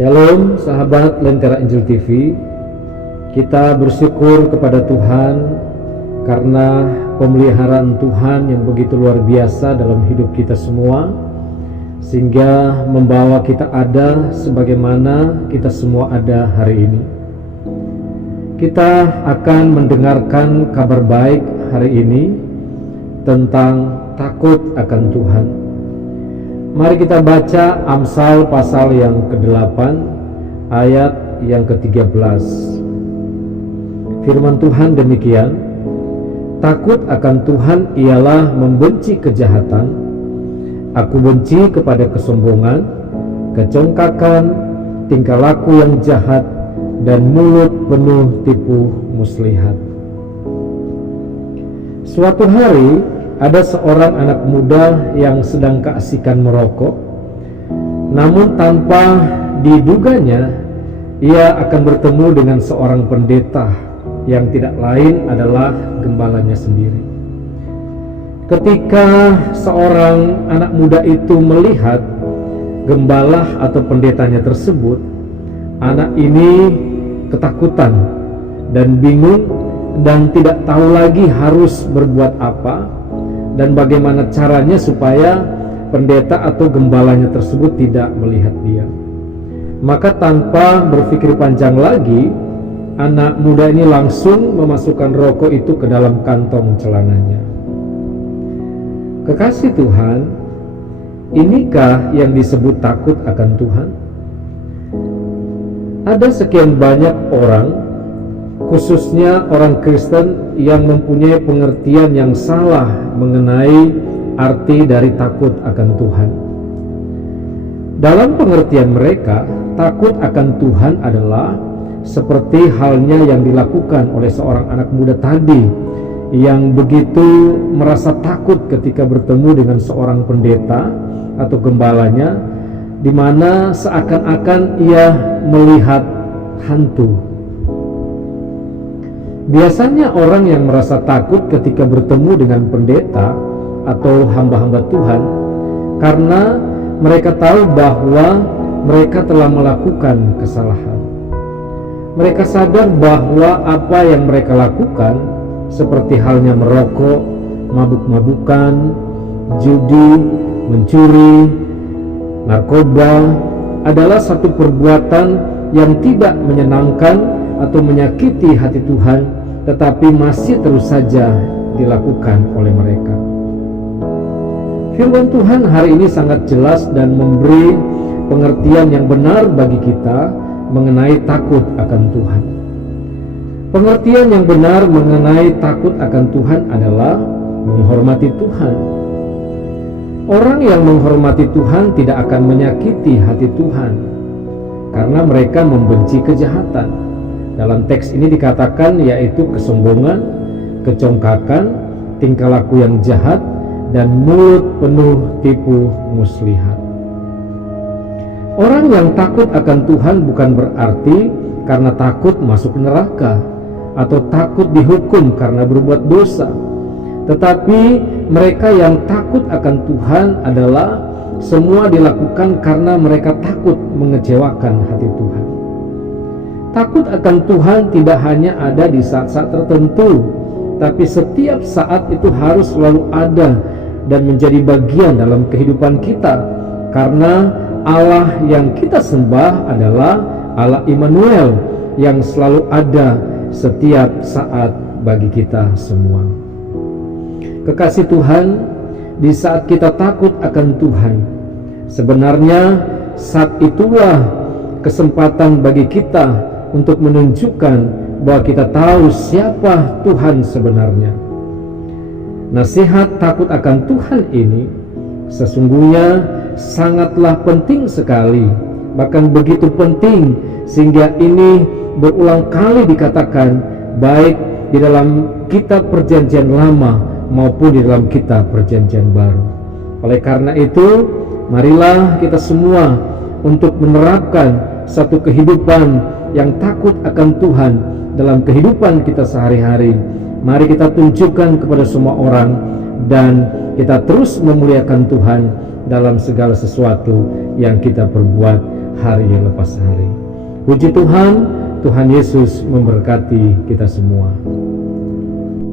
Shalom sahabat Lentera Injil TV. Kita bersyukur kepada Tuhan karena pemeliharaan Tuhan yang begitu luar biasa dalam hidup kita semua, sehingga membawa kita ada sebagaimana kita semua ada hari ini. Kita akan mendengarkan kabar baik hari ini tentang takut akan Tuhan. Mari kita baca Amsal pasal yang ke-8 ayat yang ke-13. Firman Tuhan demikian, takut akan Tuhan ialah membenci kejahatan. Aku benci kepada kesombongan, kecongkakan, tingkah laku yang jahat, dan mulut penuh tipu muslihat. Suatu hari ada seorang anak muda yang sedang keasikan merokok, namun tanpa diduganya ia akan bertemu dengan seorang pendeta yang tidak lain adalah gembalanya sendiri. Ketika seorang anak muda itu melihat gembala atau pendetanya tersebut, anak ini ketakutan dan bingung dan tidak tahu lagi harus berbuat apa dan bagaimana caranya supaya pendeta atau gembalanya tersebut tidak melihat dia. Maka tanpa berpikir panjang lagi, anak muda ini langsung memasukkan rokok itu ke dalam kantong celananya. Kekasih Tuhan, inikah yang disebut takut akan Tuhan? Ada sekian banyak orang, khususnya orang Kristen, yang mempunyai pengertian yang salah mengenai arti dari takut akan Tuhan. Dalam pengertian mereka, takut akan Tuhan adalah seperti halnya yang dilakukan oleh seorang anak muda tadi, yang begitu merasa takut ketika bertemu dengan seorang pendeta atau gembalanya, di mana seakan-akan ia melihat hantu. Biasanya orang yang merasa takut ketika bertemu dengan pendeta atau hamba-hamba Tuhan karena mereka tahu bahwa mereka telah melakukan kesalahan. Mereka sadar bahwa apa yang mereka lakukan, seperti halnya merokok, mabuk-mabukan, judi, mencuri, narkoba, adalah satu perbuatan yang tidak menyenangkan atau menyakiti hati Tuhan, tetapi masih terus saja dilakukan oleh mereka. Firman Tuhan hari ini sangat jelas dan memberi pengertian yang benar bagi kita mengenai takut akan Tuhan. Pengertian yang benar mengenai takut akan Tuhan adalah menghormati Tuhan. Orang yang menghormati Tuhan tidak akan menyakiti hati Tuhan karena mereka membenci kejahatan. Dalam teks ini dikatakan yaitu kesombongan, kecongkakan, tingkah laku yang jahat, dan mulut penuh tipu muslihat. Orang yang takut akan Tuhan bukan berarti karena takut masuk neraka atau takut dihukum karena berbuat dosa. Tetapi mereka yang takut akan Tuhan adalah semua dilakukan karena mereka takut mengecewakan hati Tuhan. Takut akan Tuhan tidak hanya ada di saat-saat tertentu, tapi setiap saat itu harus selalu ada dan menjadi bagian dalam kehidupan kita, karena Allah yang kita sembah adalah Allah Immanuel yang selalu ada setiap saat bagi kita semua. Kekasih Tuhan, di saat kita takut akan Tuhan, sebenarnya saat itulah kesempatan bagi kita untuk menunjukkan bahwa kita tahu siapa Tuhan sebenarnya. Nasihat takut akan Tuhan ini sesungguhnya sangatlah penting sekali, bahkan begitu penting sehingga ini berulang kali dikatakan baik di dalam kitab Perjanjian Lama maupun di dalam kitab Perjanjian Baru. Oleh karena itu, marilah kita semua untuk menerapkan satu kehidupan yang takut akan Tuhan dalam kehidupan kita sehari-hari. Mari kita tunjukkan kepada semua orang dan kita terus memuliakan Tuhan dalam segala sesuatu yang kita perbuat. hari lepas hari. Puji Tuhan, Tuhan Yesus memberkati kita semua.